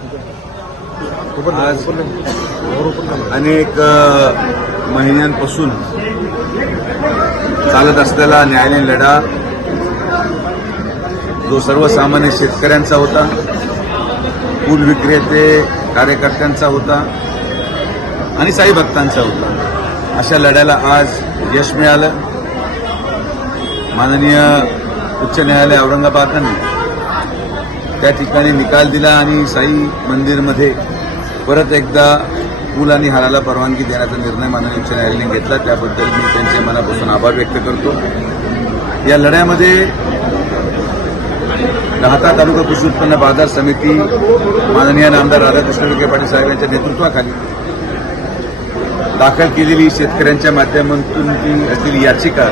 आज अनेक महिन्यांपासून चालत असलेला न्यायालयीन लढा जो सर्वसामान्य शेतकऱ्यांचा होता, फूल विक्रेते कार्यकर्त्यांचा होता आणि साई भक्तांचा होता, अशा लढ्याला आज यश मिळालं. माननीय उच्च न्यायालय औरंगाबादने त्या ठिकाणी निकाल दिला आणि साई मंदिरमध्ये परत एकदा फूल आणि हाराला परवानगी देण्याचा निर्णय माननीय उच्च न्यायालयाने घेतला. त्याबद्दल मी त्यांचे मनापासून आभार व्यक्त करतो. या लढ्यामध्ये राहता तालुका कृषी उत्पन्न बाजार समिती माननीय नामदार राधाकृष्ण विखे पाटील साहेब यांच्या नेतृत्वाखाली दाखल केलेली शेतकऱ्यांच्या माध्यमातून ती असलेली याचिका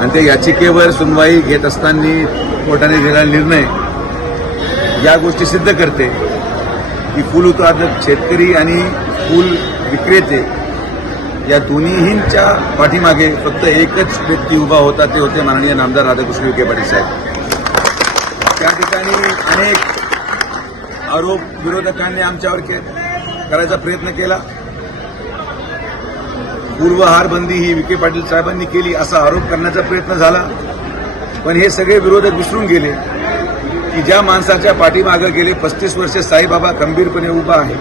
आणि त्या याचिकेवर सुनवाई घेत असताना कोर्टाने दिलेला निर्णय या गोष्टी सिद्ध करते की फूल उत्पादक शेतकरी आणि फूल विक्रेते या दोन्हींच्या पाठीमागे फक्त एकच व्यक्ती उभा होता, ते होते माननीय नामदार राधाकृष्ण विखे पाटील साहेब. त्या ठिकाणी अनेक आरोप विरोधकांनी आमच्यावर करायचा प्रयत्न केला. पूर्वहार बंदी ही विखे पाटील साहेबांनी केली असा आरोप करण्याचा प्रयत्न झाला. पण हे सगळे विरोधक विसरून गेले की ज्या माणसाच्या पाठीमागे गेले 35 वर्षे साईबाबा खंबीरपणे उभा आहे,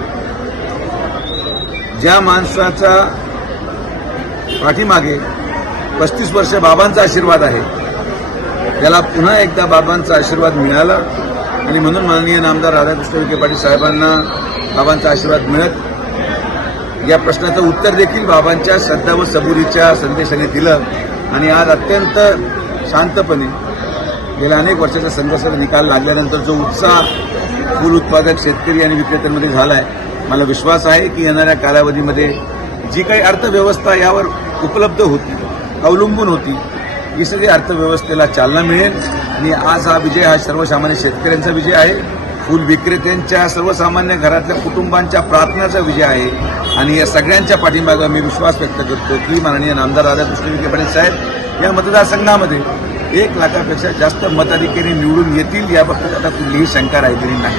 ज्या माणसाचा पाठीमागे 35 वर्ष बाबांचा आशीर्वाद आहे, त्याला पुन्हा एकदा बाबांचा आशीर्वाद मिळाला. आणि म्हणून माननीय नामदार राधाकृष्ण विखे पाटील साहेबांना बाबांचा आशीर्वाद मिळत या प्रश्नाचं उत्तर देखील बाबांच्या श्रद्धा व सबुरीच्या संदेशाने दिलं. आणि आज अत्यंत शांतपणे गेल्या अनेक वर्षाच्या संघर्षाचा निकाल लागल्यानंतर जो उत्साह फूल उत्पादक शेतकरी आणि विक्रेत्यांमध्ये झाला आहे, मला विश्वास आहे की येणाऱ्या कालावधीमध्ये जी काही अर्थव्यवस्था यावर उपलब्ध होती, अवलंबून होती, ही सगळी अर्थव्यवस्थेला चालना मिळेल. आणि आज हा विजय हा सर्वसामान्य शेतकऱ्यांचा विजय आहे, फूल विक्रेत्यांच्या सर्वसामान्य घरातल्या कुटुंबांच्या प्रार्थनाचा विजय आहे. आणि या सगळ्यांच्या पाठीमागे मी विश्वास व्यक्त करतो की माननीय नामदार राधाकृष्ण विखे पाटील साहेब या मतदारसंघामध्ये 1 लाखापेक्षा जास्त मताधिकारी निवडून येतील, याबाबत आता कुठलीही शंका राहिलेली नाही.